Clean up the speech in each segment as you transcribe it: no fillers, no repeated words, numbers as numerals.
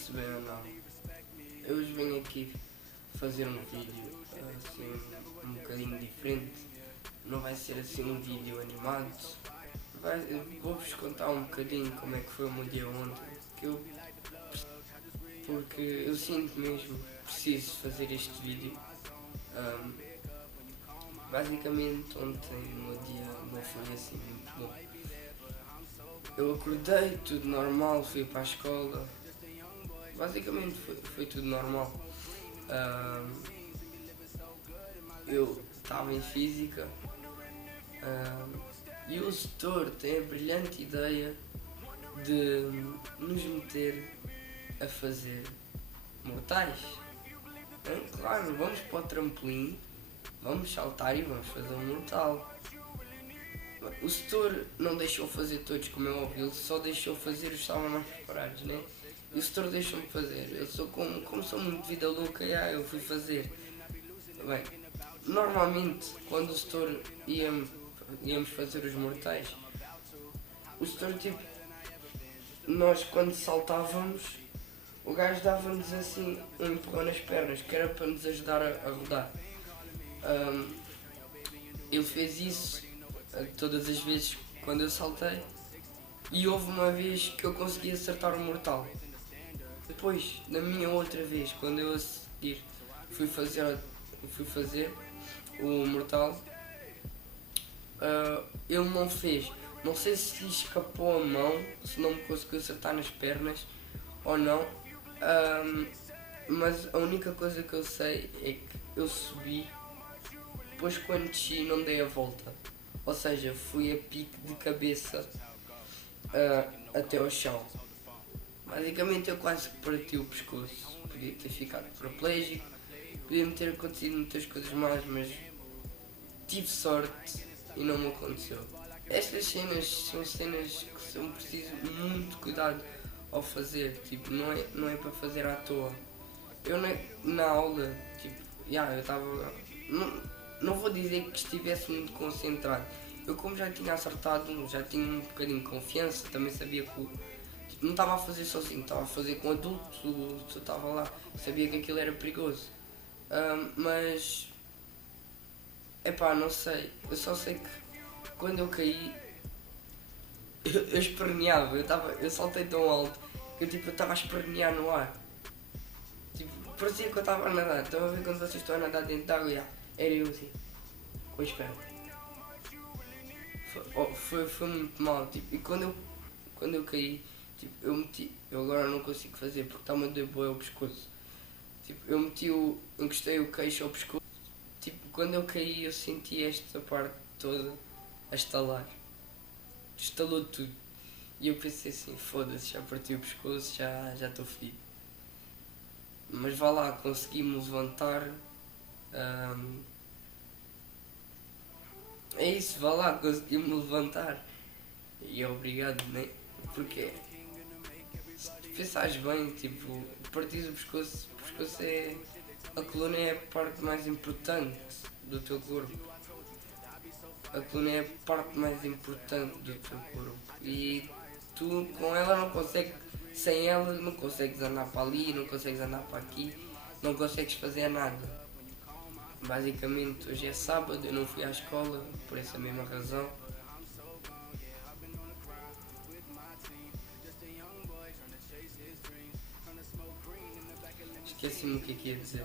se bem ou não. Eu hoje venho aqui fazer um vídeo assim um bocadinho diferente. Não vai ser assim um vídeo animado. Vou-vos contar um bocadinho como é que foi o meu dia ontem. Porque eu sinto mesmo que preciso fazer este vídeo. Basicamente ontem o meu dia não foi assim muito bom. Eu acordei, tudo normal, fui para a escola. Basicamente foi tudo normal. Eu estava em física e o setor tem a brilhante ideia de nos meter a fazer mortais. Claro, vamos para o trampolim, vamos saltar e vamos fazer um mortal. O setor não deixou fazer todos, como é óbvio, ele só deixou fazer os que estavam mais preparados, né? E o setor deixou-me fazer. Eu sou como sou muito vida louca, eu fui fazer. Bem, normalmente quando o setor íamos fazer os mortais, o setor tipo, nós quando saltávamos, o gajo dava-nos assim um empurrão nas pernas, que era para nos ajudar a rodar. Ele fez isso todas as vezes quando eu saltei e houve uma vez que eu consegui acertar o mortal. Depois, na minha outra vez, quando eu a seguir fui fazer o mortal, ele não fez. Não sei se lhe escapou a mão, se não me conseguiu acertar nas pernas ou não, mas a única coisa que eu sei é que eu subi, depois quando desci não dei a volta. Ou seja, fui a pique de cabeça até ao chão. Basicamente eu quase parti o pescoço. Podia ter ficado paraplégico, podia-me ter acontecido muitas coisas más, mas tive sorte e não me aconteceu. Estas cenas são cenas que são preciso muito cuidado ao fazer, tipo, não é para fazer à toa. Eu na aula, tipo, eu estava. Não vou dizer que estivesse muito concentrado. Eu como já tinha acertado, já tinha um bocadinho de confiança, também sabia que tipo, não estava a fazer sozinho, estava a fazer com adultos, eu estava lá, sabia que aquilo era perigoso. Mas não sei, eu só sei que quando eu caí eu esperneava, eu saltei tão alto que eu estava a espernear no ar. Tipo, parecia que eu estava a nadar. Estão a ver quando vocês estão a nadar dentro de água? Era eu assim, com as pernas. Foi muito mal, tipo, e quando eu caí, tipo, eu agora não consigo fazer porque está-me a doer bué o pescoço. Tipo, encostei o queixo ao pescoço, tipo, quando eu caí eu senti esta parte toda a estalar. Estalou tudo. E eu pensei assim, foda-se, já parti o pescoço, já estou fedido. Mas vá lá, consegui-me levantar. É isso, vá lá, consegui-me levantar. E é obrigado, né? Porque se pensares bem, tipo, partir o pescoço é. A coluna é a parte mais importante do teu corpo. A coluna é a parte mais importante do teu corpo. E tu com ela não consegues, sem ela não consegues andar para ali, não consegues andar para aqui, não consegues fazer nada. Basicamente hoje é sábado, eu não fui à escola por essa mesma razão. Esqueci-me o que ia dizer.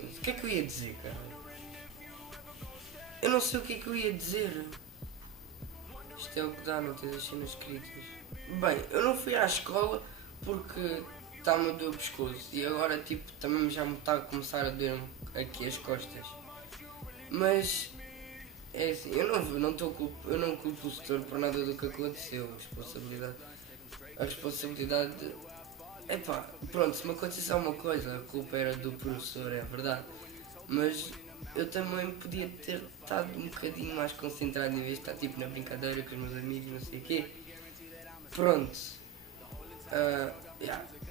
O que é que eu ia dizer, cara? Eu não sei o que é que eu ia dizer. Isto é o que dá, não ter as cenas escritas. Bem, eu não fui à escola porque está-me a doer o pescoço e agora tipo também já me está a começar a doer aqui as costas. Mas é assim, eu não culpo o setor por nada do que aconteceu. A responsabilidade pronto, se me acontecesse alguma coisa, a culpa era do professor, é verdade. Mas eu também podia ter estado um bocadinho mais concentrado em vez de estar tipo na brincadeira com os meus amigos, não sei o quê. Pronto.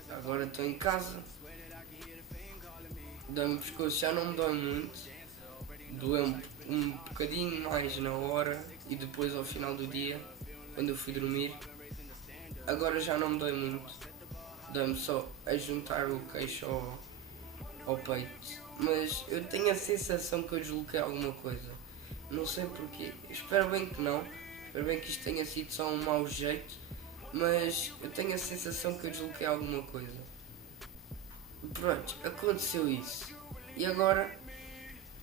Agora estou em casa. Dói-me o pescoço, já não me dói muito. Doeu um bocadinho mais na hora e depois ao final do dia, quando eu fui dormir. Agora já não me dói muito. dá-me só a juntar o queixo ao peito. Mas eu tenho a sensação que eu desloquei alguma coisa. Não sei porquê. Espero bem que não. Espero bem que isto tenha sido só um mau jeito. Mas eu tenho a sensação que eu desloquei alguma coisa. Pronto, aconteceu isso. E agora,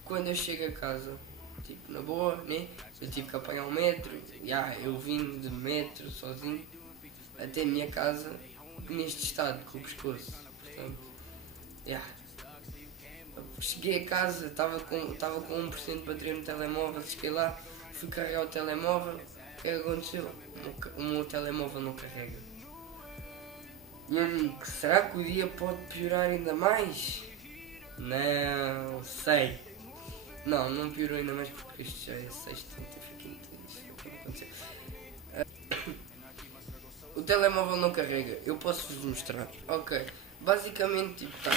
quando eu chego a casa, tipo, na boa, né? Eu tive que apanhar um metro. Eu vim de metro sozinho até a minha casa neste estado, com o pescoço. Portanto, cheguei a casa, estava com 1% de bateria no telemóvel, cheguei lá, fui carregar o telemóvel, o que aconteceu? O meu telemóvel não carrega. E eu digo, será que o dia pode piorar ainda mais? Não sei. Não piorou ainda mais porque isto já é sexta, então fiquei isso não pode acontecer. O telemóvel não carrega, eu posso vos mostrar. Ok, basicamente tipo tá.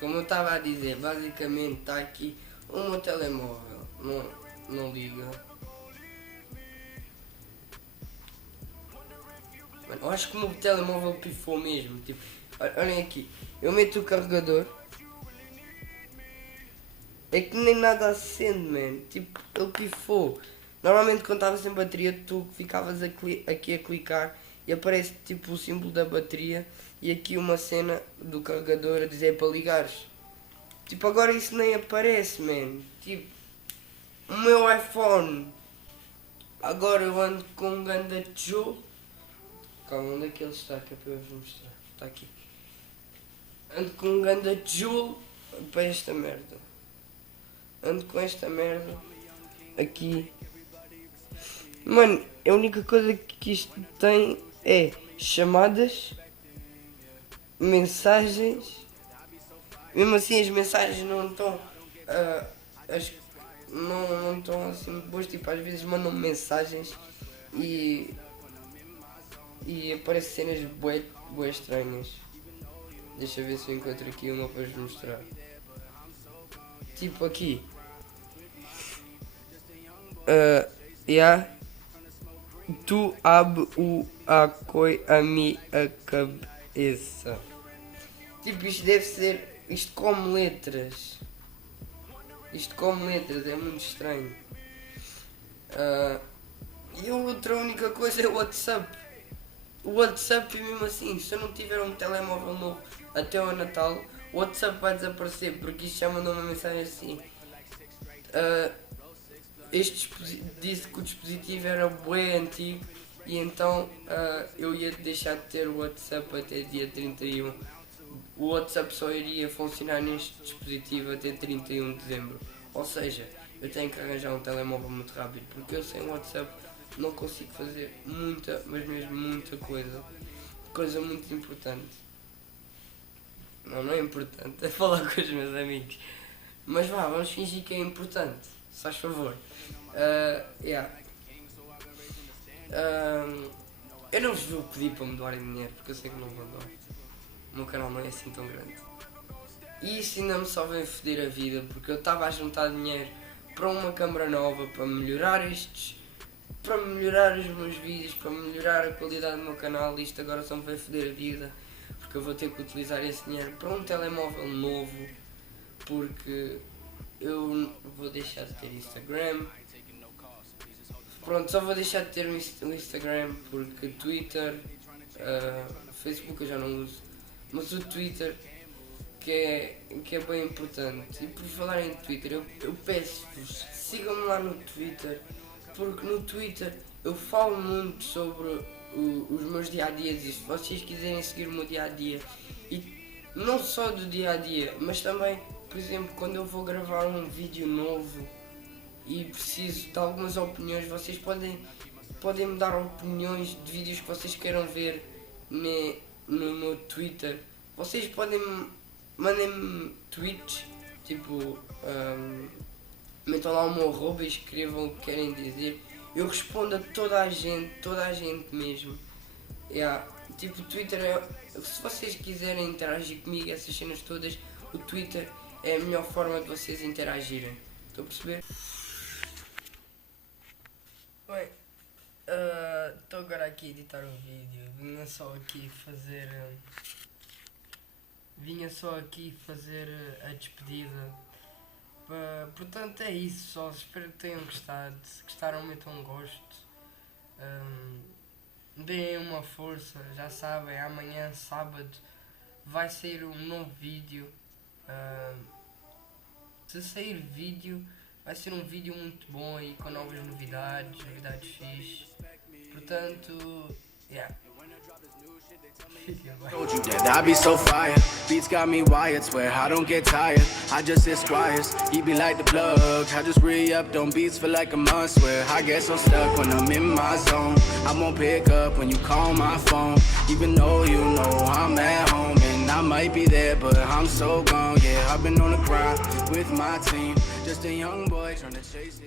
Como eu estava a dizer, basicamente está aqui o meu telemóvel, não liga. Mano, eu acho que o meu telemóvel pifou mesmo, tipo, olhem aqui, eu meto o carregador, é que nem nada acende, man, tipo, ele pifou. Normalmente quando estava sem bateria tu ficavas aqui a clicar e aparece tipo o símbolo da bateria e aqui uma cena do carregador a dizer para ligares. Tipo, agora isso nem aparece, man. Tipo, o meu iPhone. Agora eu ando com um ganda tijolo. Calma, onde é que ele está? Que é para eu vos mostrar. Está aqui. Ando com um ganda tijolo para esta merda. Ando com esta merda aqui. Mano, a única coisa que isto tem é chamadas, mensagens. Mesmo assim as mensagens não estão não estão assim muito boas, tipo às vezes mandam mensagens e aparecem cenas bué estranhas. Deixa eu ver se eu encontro aqui uma para vos mostrar. Tipo aqui. Tu abre a minha cabeça. Tipo, isto deve ser. Isto como letras. É muito estranho. E a outra única coisa é o WhatsApp. O WhatsApp, mesmo assim, se eu não tiver um telemóvel novo até ao Natal, o WhatsApp vai desaparecer, porque isto já mandou uma mensagem assim. Disse que o dispositivo era bué antigo e então eu ia deixar de ter o WhatsApp até dia 31. O WhatsApp só iria funcionar neste dispositivo até 31 de dezembro. Ou seja, eu tenho que arranjar um telemóvel muito rápido, porque eu sem o WhatsApp não consigo fazer muita, mas mesmo muita coisa. Coisa muito importante. Não é importante, é falar com os meus amigos. Mas vamos fingir que é importante, se faz favor. Eu não vos vou pedir para me doarem dinheiro, porque eu sei que não vou doar. O meu canal não é assim tão grande. E isso ainda me só vem foder a vida, porque eu estava a juntar dinheiro para uma câmera nova, para melhorar para melhorar os meus vídeos, para melhorar a qualidade do meu canal. Isto agora só me vai foder a vida, porque eu vou ter que utilizar esse dinheiro para um telemóvel novo, porque eu vou deixar de ter Instagram. Pronto, só vou deixar de ter o Instagram porque Twitter, Facebook eu já não uso, mas o Twitter que é bem importante. E por falar em Twitter, eu peço-vos, sigam-me lá no Twitter, porque no Twitter eu falo muito sobre os meus dia-a-dias e se vocês quiserem seguir o meu dia-a-dia, e não só do dia-a-dia, mas também, por exemplo, quando eu vou gravar um vídeo novo e preciso de algumas opiniões, vocês podem me dar opiniões de vídeos que vocês queiram ver no meu Twitter. Vocês mandem-me tweets, tipo, metam lá o meu arroba e escrevam o que querem dizer. Eu respondo a toda a gente mesmo. Tipo, o Twitter se vocês quiserem interagir comigo, essas cenas todas, o Twitter é a melhor forma de vocês interagirem. Estão a perceber? Bem, estou agora aqui aqui editar o vídeo, vinha só aqui fazer a despedida. Portanto é isso, só espero que tenham gostado. Se gostaram, metam um gosto. Deem uma força, já sabem, amanhã sábado vai sair um novo vídeo. Se sair vídeo, vai ser um vídeo muito bom aí com novas novidades fixe. Portanto, yeah. Told you that I be so fire. Beats got me wired, swear I don't get tired. I just hit squires, he be like the plug. I just re-up, don't beats feel like a month. Swear I get so stuck when I'm in my zone. I won't pick up when you call my phone, even though you know I'm at home. And I might be there, but I'm so gone. Yeah, I've been on the grind with my team. Just a young boy trying to chase it.